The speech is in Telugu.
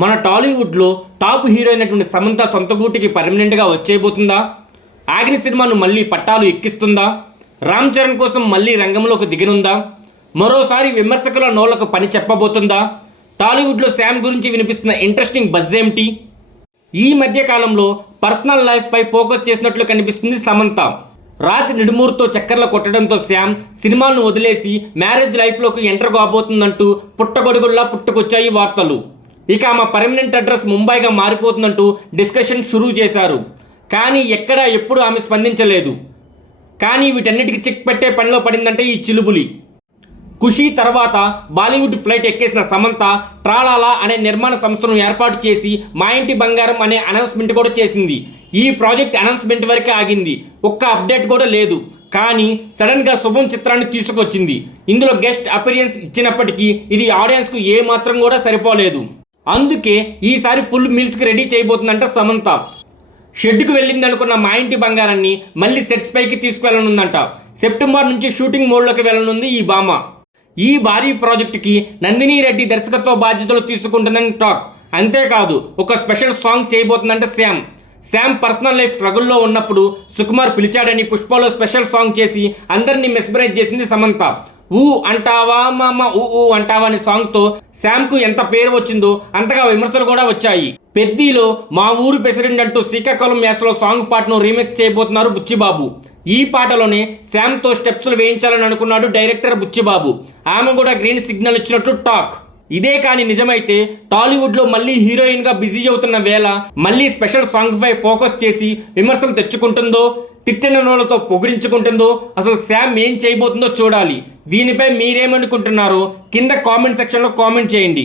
మన టాలీవుడ్లో టాప్ హీరో అయినటువంటి సమంత సొంత గూటికి పర్మనెంట్గా వచ్చేయబోతుందా? ఆగ్ని సినిమాను మళ్ళీ పట్టాలు ఎక్కిస్తుందా? రామ్ చరణ్ కోసం మళ్ళీ రంగంలోకి దిగనుందా? మరోసారి విమర్శకుల నోళ్లకు పని చెప్పబోతుందా? టాలీవుడ్లో శామ్ గురించి వినిపిస్తున్న ఇంట్రెస్టింగ్ బజ్ ఏమిటి? ఈ మధ్య కాలంలో పర్సనల్ లైఫ్పై ఫోకస్ చేసినట్లు కనిపిస్తుంది సమంత. రాజ్ నిడుమూరుతో చక్కర్లు కొట్టడంతో శామ్ సినిమాలను వదిలేసి మ్యారేజ్ లైఫ్లోకి ఎంటర్ కాబోతుందంటూ పుట్టగొడుగుల్లా పుట్టుకొచ్చాయి వార్తలు. ఇక ఆమె పర్మనెంట్ అడ్రస్ ముంబైగా మారిపోతుందంటూ డిస్కషన్ షురూ చేశారు. కానీ ఎక్కడా ఎప్పుడు ఆమె స్పందించలేదు. కానీ వీటన్నిటికీ చెక్ పెట్టే పనిలో పడిందంటే ఈ చిలుబులి. ఖుషీ తర్వాత బాలీవుడ్ ఫ్లైట్ ఎక్కేసిన సమంత ట్రాలాలా అనే నిర్మాణ సంస్థను ఏర్పాటు చేసి మా ఇంటి బంగారం అనే అనౌన్స్మెంట్ కూడా చేసింది. ఈ ప్రాజెక్ట్ అనౌన్స్మెంట్ వరకే ఆగింది. ఒక్క అప్డేట్ కూడా లేదు. కానీ సడన్గా శుభం చిత్రాన్ని తీసుకొచ్చింది. ఇందులో గెస్ట్ అపిరియన్స్ ఇచ్చినప్పటికీ ఇది ఆడియన్స్కు ఏ మాత్రం కూడా సరిపోలేదు. అందుకే ఈసారి ఫుల్ మీల్స్కి రెడీ చేయబోతుందంట సమంత. షెడ్కి వెళ్ళిందనుకున్న మా ఇంటి బంగారాన్ని మళ్ళీ సెట్స్ పైకి తీసుకువెళ్ళనుందంట. సెప్టెంబర్ నుంచి షూటింగ్ మోడ్లోకి వెళ్ళనుంది ఈ భామ. ఈ భారీ ప్రాజెక్టుకి నందిని రెడ్డి దర్శకత్వ బాధ్యతలు తీసుకుంటుందని టాక్. అంతేకాదు ఒక స్పెషల్ సాంగ్ చేయబోతుందంటే శామ్ పర్సనల్ లైఫ్ స్ట్రగుల్లో ఉన్నప్పుడు సుకుమార్ పిలిచాడని పుష్పలో స్పెషల్ సాంగ్ చేసి అందరినీ మెస్మరైజ్ చేసింది సమంత. ఊ అంటావా మామ ఊ అంటావా అనే సాంగ్తో శామ్కు ఎంత పేరు వచ్చిందో అంతగా విమర్శలు కూడా వచ్చాయి. పెద్దీలో మా ఊరు ప్రెసిడెంట్ అంటూ శ్రీకాకుళం యాసలో సాంగ్ పాటను రీమేక్ చేయబోతున్నారు బుచ్చిబాబు. ఈ పాటలోనే శామ్తో స్టెప్స్లు వేయించాలని అనుకున్నాడు డైరెక్టర్ బుచ్చిబాబు. ఆమె కూడా గ్రీన్ సిగ్నల్ ఇచ్చినట్లు టాక్. ఇదే కానీ నిజమైతే టాలీవుడ్లో మళ్ళీ హీరోయిన్గా బిజీ అవుతున్న వేళ మళ్ళీ స్పెషల్ సాంగ్పై ఫోకస్ చేసి విమర్శలు తెచ్చుకుంటుందో, తిట్టిన నోళ్లతో పొగిడించుకుంటుందో, అసలు శామ్ ఏం చేయబోతుందో చూడాలి. దీనిపై మీరేమనుకుంటున్నారో కింద కామెంట్ సెక్షన్లో కామెంట్ చేయండి.